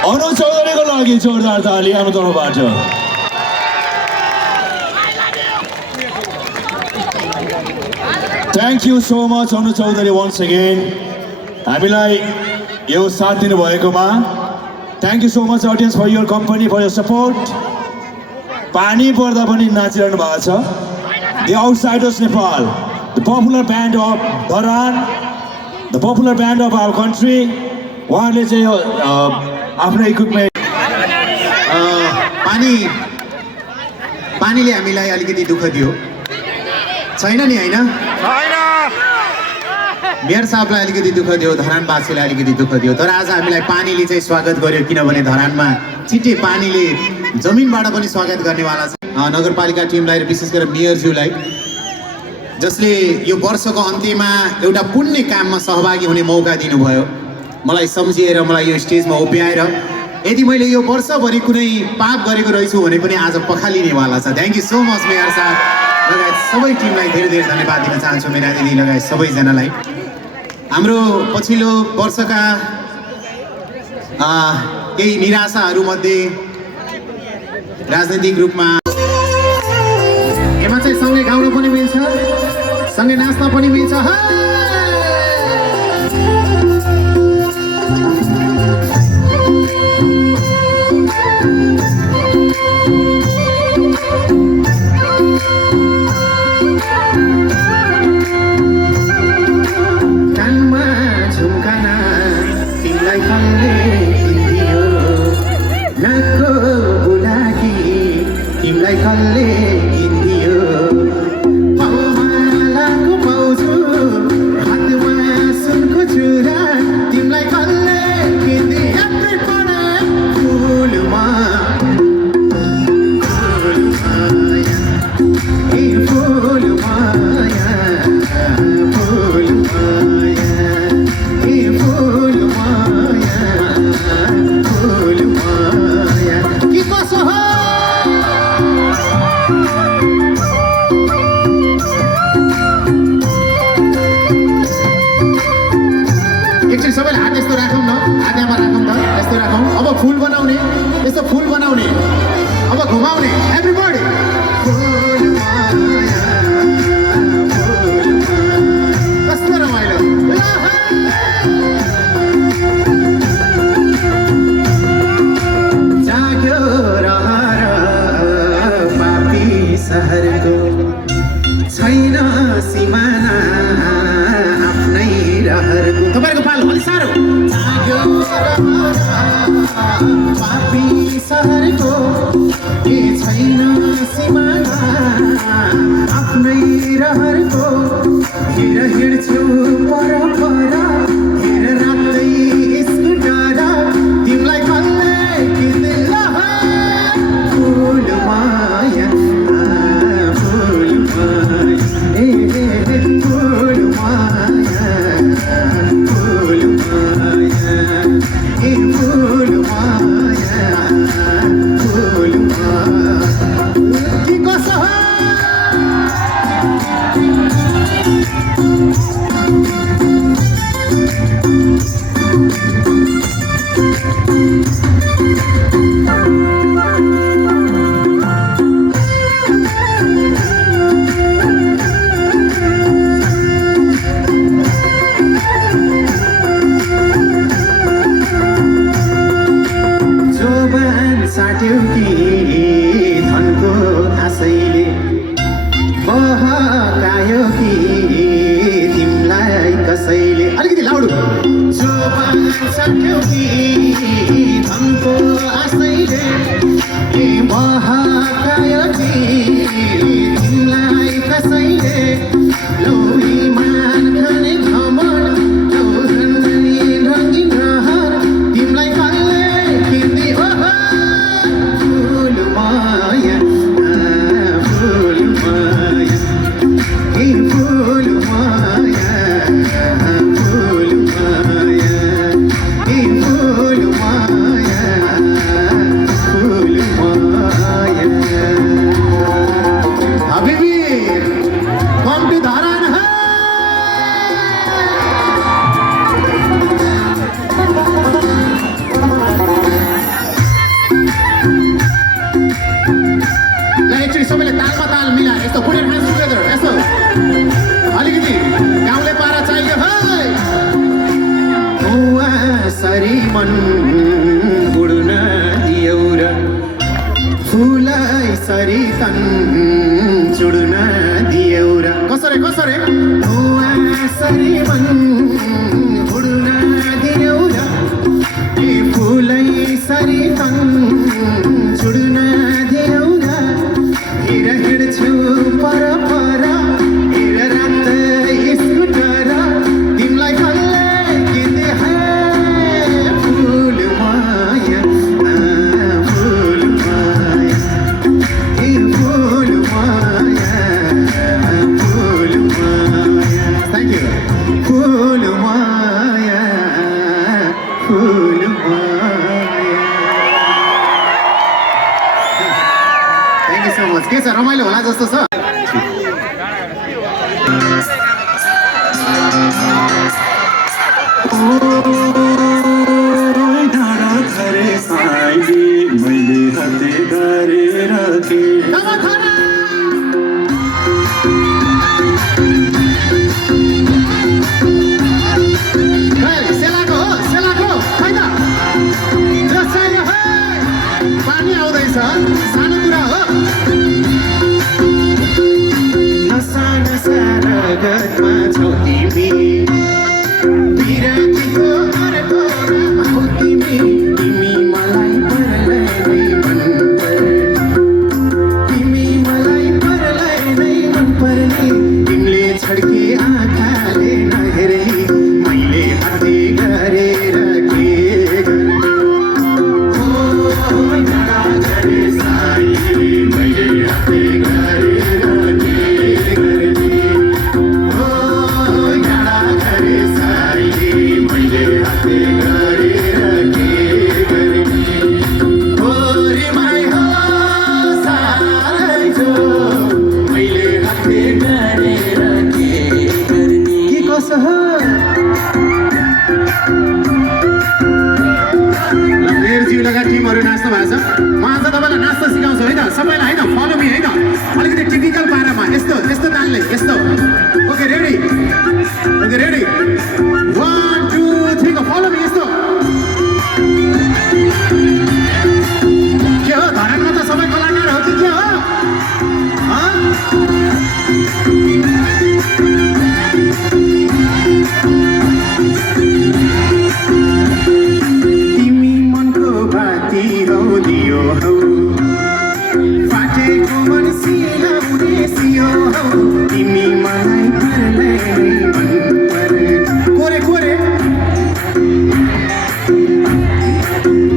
अनु चौधरीको लागि जोरदार ताली हाम्रो तर्फबाट। Thank you so much Anu Chaudhary once again हामीलाई यो साथ दिनुभएकोमा। Thank you so much audience for your company, for your support. पानी पर्दा पनि नाचिरहनु भएको छ। The Outsiders Nepal, the popular band of Dharan, the popular band of our country. उहाँले चाहिँ यो आफ्नो इक्विपमेन्ट पानीले हामीलाई अलिकति दुःख दियो छैन नि, होइन? मेयर साहबलाई अलिकति दुःख दियो, धरानवासीलाई अलिकति दुःख दियो। तर आज हामीलाई पानीले चाहिँ स्वागत गर्यो, किनभने धरानमा छिट्टै पानीले जमिनबाट पनि स्वागत गर्नेवाला छ। नगरपालिका टिमलाई र विशेष गरेर मेयरज्यूलाई, जसले यो वर्षको अन्त्यमा एउटा पुण्य काममा सहभागी हुने मौका दिनुभयो। मलाई सम्झिएर मलाई यो स्टेजमा उभ्याएर यदि मैले यो वर्षभरि कुनै पाप गरेको रहेछु भने पनि आज पखालिनेवाला छ। Thank you so much mayor साहब लगायत सबै टिमलाई धेरै धेरै धन्यवाद दिन चाहन्छु, मेरा दिदी लगायत सबैजनालाई। हाम्रो पछिल्लो वर्षका केही निराशाहरूमध्ये राजनीतिक रूपमा यसमा चाहिँ सँगै गाउन पनि मिल्छ, सँगै नाच्न पनि मिल्छ। कानमा झुम्काना तिमीलाई कहिले एकचोटि सबैले हात यस्तो राखौँ न, हात यहाँमा राखौँ त, यस्तो राखौँ। अब फुल बनाउने, यस्तो फुल बनाउने, अब घुमाउने, एभ्रीबडी कस्तो रमाइलो। जाग्यो रहर पापी सहरको, छैन सिमाना आफ्नै रहरको। तपाईँहरूको पालो अलिक साह्रो। जाग्यो पापी सहरको, के छैन सिमाना आफ्नै रहरको। हिँड्छु पर पर, हिँड रात्दै स्कुटर, तिमीलाई कसले किन्दिन फुल माया, फुल माया, फुल माया, फुल माया, फुल माया, फुल माया। के कसो हो? जोबान साट्यौ कि धनको आशैले, बहकायो कि तिमीलाई कसैले। अलिकति लाउड। जोबान साट्यौ कि धनको आशैले, बहकायो कि तिमीलाई कसैले। लौ इमान खाने घमण्ड, लौ रङ्गीन रङ्गीन रहर, तिमीलाई कसले किन्दियो फुल माया, फुल माया, फुल माया, फुल माया, फुल माया, full Maya. Habibi come to धारण है। एकचोटि सबैले तालमा ताल मिला, यस्तो पुट योर ह्यान्ड्स टुगेदर, यस्तो अलिकति गाउँले पारा चाहियो है। हुवा सरी मन बुड्न दियौ र, फुलै सरी तन चुड्न दियौ र। कसरी कसरी? हुवा सरी मन बुड्न दियौ र, फुलै सरी तन चुड्न दियौ र। हिँड्छु पर पर, हिँड रात्दै स्कुटर, तिमीलाई कसले किन्दियो फुल माया, फुल माया, फुल माया, फुल माया। Thank you. फुल माया, फुल माया। Thank you so much. के छ, रमाइलो होला जस्तो छ? डाँडा खरे साइली, मैले हाते गरेर के सेलाको हो, सेलाको खै त चाहियो है। पानी आउँदैछ, सानो कुरा हो। नसा नसा रगतमा छौ तिमी, बिरातीको अर्को आइसक्नु भएको छ म आज तपाईँलाई नाच्न सिकाउँछु होइन सबैलाई होइन फलो मी होइन अलिकति टिपिकल पारामा यस्तो यस्तो तालले यस्तो ओके रेडी 1 2 3 को फलो मी यस्तो के हो धरानमा त सबै कलाकार हो कि के हो तिमी मनको बाती हौ दियो हौ फाटेको मन सिलाउने सियो हौ तिमी मलाई पर्लै मन पर्ने कोरे कोरे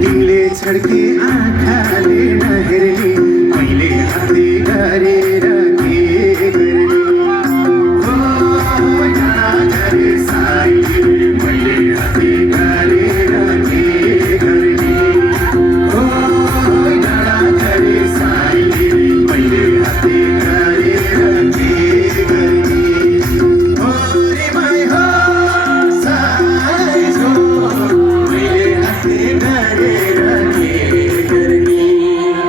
तिमीले छड्के आँखाले नहेर्ने मैले हातले गरेर के गर्ने हो डाँडा झरे साइली मैले हातले गरेर के गर्ने हो डाँडा झरे साइली मैले हातले गरेर के गर्ने हो रे माई हो साइज हो मैले हातले गरेर के गर्ने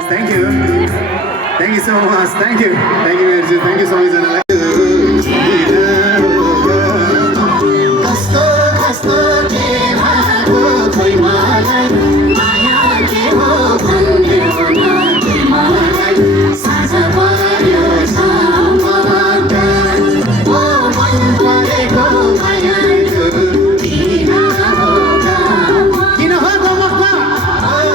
thank you so much thank you सबैजनालाई कस्तो कस्तो के भएको खोइ मलाई माया के हो भन्देऊ न मलाई साझा पर्यो छ मबाट ओ मन परेको माया किन हो किन हो गमकमा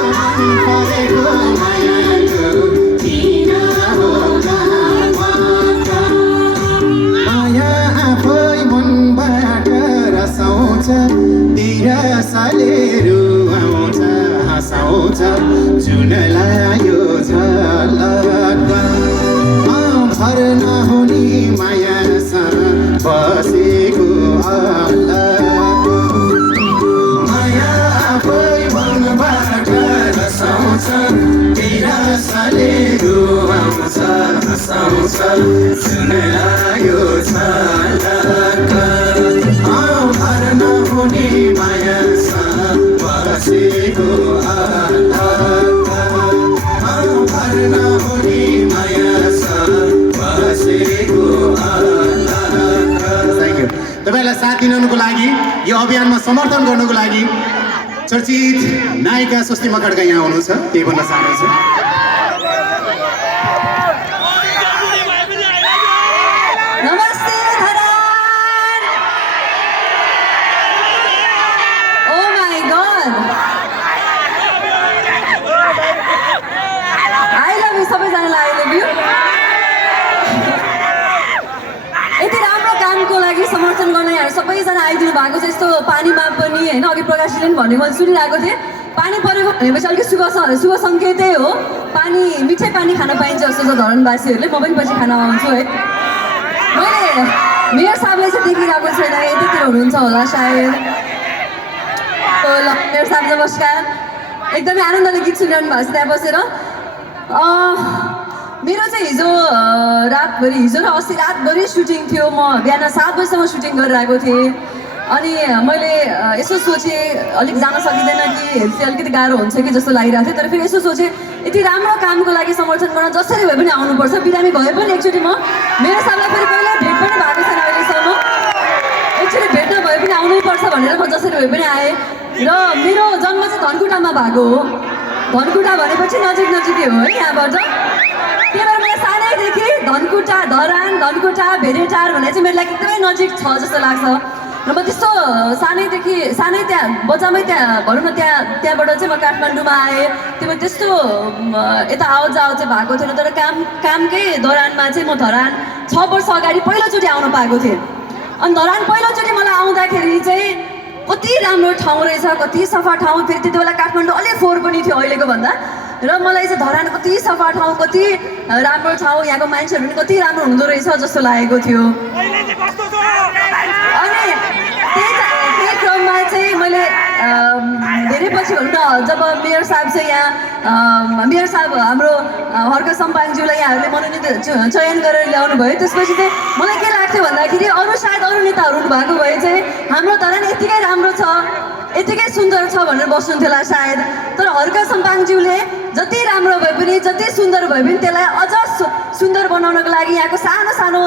मन परेको माया किन हो माया आफै मनबाट रसाउँछ तिरसाले रुवाउँछ हँसाउँछ जुन लायो झलक भर नहुने मायासँग बसेको अलग माया आफै मनबाट रसाउँछ तिरसाले रुवाउँछ हँसाउँछ जुन लायो झलक भर नहुने मायासँग बसेको अलग भर नहुने मायासँग बसेको अलग थ्याङ्क यू तपाईँलाई साथ दिनुको लागि यो अभियानमा समर्थन गर्नुको लागि चर्चित नायिका स्वस्ति मकड्का यहाँ हुनुहुन्छ त्यही भन्न चाहन्छु नमस्ते Dharan oh my God I love you सबैजनालाई आई लभ यू यति राम्रो कामको लागि समर्थन गर्न यहाँ सबैजना आइदिनु भएको छ यस्तो पानीमा पनि होइन अघि प्रकाशले पनि भन्ने मैले सुनिरहेको थिएँ पानी परेको भनेपछि अलिकति शुभ सङ्केतै हो पानी मिठै पानी खान पाइन्छ जस्तो छ धरानवासीहरूले म पनि पछि खान आउँछु है मैले मेयर साहबलाई चाहिँ देखिरहेको छैन यतितिर हुनुहुन्छ होला सायद ल मेयर साहब नमस्कार एकदमै आनन्दले गीत सुनिरहनु भएको छ त्यहाँ बसेर मेरो चाहिँ हिजो रातभरि हिजो र अस्ति रातभरि सुटिङ थियो म बिहान 7 बजीसम्म सुटिङ गरेर आएको थिएँ अनि मैले यसो सोचेँ अलिक जान सकिँदैन कि हेल्थ चाहिँ अलिकति गाह्रो हुन्छ कि जस्तो लागिरहेको थियो तर फेरि यसो सोचेँ यति राम्रो कामको लागि समर्थन गर्न जसरी भए पनि आउनुपर्छ बिरामी भए पनि एकचोटि म मेरो साथलाई फेरि कहिले भेट पनि भएको छैन अहिलेसम्म एकचोटि भेट नभए पनि आउनुपर्छ भनेर म जसरी भए पनि आएँ र मेरो जन्म चाहिँ धनकुटामा भएको हो धनकुटा भनेपछि नजिक नजिकै हो है यहाँबाट त्यही भएर मलाई सानैदेखि धनकुटा धरान धनकुटा भेरेटार भनेर चाहिँ मेरो लागि एकदमै नजिक छ जस्तो लाग्छ र म त्यस्तो सानै त्यहाँ बच्चामै त्यहाँ भनौँ न त्यहाँबाट चाहिँ म काठमाडौँमा आएँ त्यो त्यस्तो यता आवत जावत चाहिँ भएको थिएन तर कामकै दौरानमा चाहिँ म धरान 6 वर्ष अगाडि पहिलोचोटि आउन पाएको थिएँ अनि धरान पहिलोचोटि मलाई आउँदाखेरि चाहिँ कति राम्रो ठाउँ रहेछ कति सफा ठाउँ फेरि त्यति बेला काठमाडौँ अलिक फोहोर पनि थियो अहिलेको भन्दा र मलाई चाहिँ धरान कति सफा ठाउँ कति राम्रो ठाउँ यहाँको मान्छेहरू पनि कति राम्रो हुँदो रहेछ जस्तो लागेको थियो अनि त्यही क्रममा चाहिँ मैले धेरै पछि जब मेयर साहब चाहिँ यहाँ मेयर साहब हाम्रो हर्क सम्पाङज्यूलाई यहाँहरूले मनोनित चयन गरेर ल्याउनु भयो त्यसपछि चाहिँ मलाई के लाग्थ्यो भन्दाखेरि सायद अरू नेताहरू हुनुभएको भए चाहिँ हाम्रो धरान यतिकै राम्रो छ यतिकै सुन्दर छ भनेर बस्नुहुन्थ्यो होला सायद तर हर्क सम्पाङज्यूले जति राम्रो भए पनि जति सुन्दर भए पनि त्यसलाई अझ सुन्दर बनाउनको लागि यहाँको सानो सानो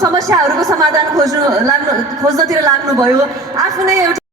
समस्याहरूको समाधान खोज्नतिर लाग्नुभयो आफू नै एउटा